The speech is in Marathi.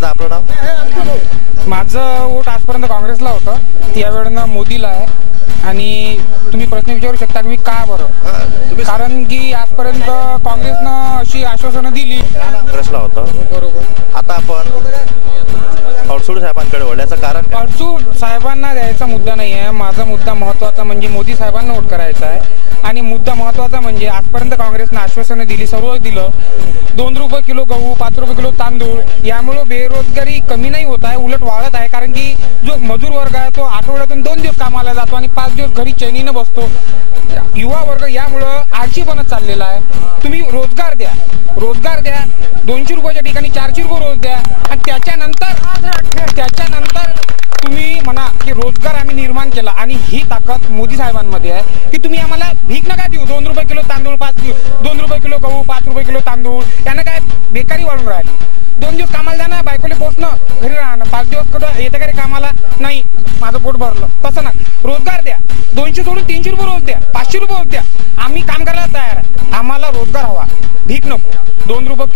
दादा आपलं नाव? माझं वोट आजपर्यंत काँग्रेसला होतं, यावेळेला मोदीला आहे. आणि तुम्ही प्रश्न विचारू शकता की का बरं? कारण की आजपर्यंत काँग्रेसनं अशी आश्वासनं दिली. काँग्रेसला होतं, बरोबर. आता आपण अडसूळ साहेबांकडे वळल्याचं कारण काय? अडसूळ साहेबांना द्यायचा मुद्दा नाही आहे. माझा मुद्दा महत्त्वाचा म्हणजे मोदी साहेबांना वोट करायचा आहे. आणि मुद्दा महत्त्वाचा म्हणजे आजपर्यंत काँग्रेसनं आश्वासनं दिली, सर्व दिलं. 2 रुपये किलो गहू, 5 रुपये किलो तांदूळ, यामुळे बेरोजगारी कमी नाही होत आहे, उलट वाढत आहे. कारण की जो मजूर वर्ग आहे तो आठवड्यातून 2 दिवस कामाला जातो आणि 5 दिवस घरी चैनीनं बसतो. युवा वर्ग यामुळं आळशी बनत चाललेला आहे. तुम्ही रोजगार द्या, 200 रुपयाच्या ठिकाणी 400 रुपये रोज द्या. आणि त्याच्यानंतर तुम्ही म्हणा की रोजगार आम्ही निर्माण केला. आणि ही ताकद मोदी साहेबांमध्ये आहे की तुम्ही आम्हाला भीक नका देऊ. 2 रुपये किलो तांदूळ, 2 रुपये किलो गहू, 5 रुपये किलो तांदूळ, यानं काय बेकारी वाढून राहिली. 2 दिवस कामाला जाणं, बायकोले पोचणं, घरी राहणं, 5 दिवस कुठं येतं घरी कामाला नाही, माझं पोट भरलं, तसं ना. रोजगार द्या, 200 सोडून 300 रुपये रोज द्या, 500 रुपये रोज द्या. आम्ही काम करायला तयार आहे. आम्हाला रोजगार हवा, भीक नको. 2 रुपये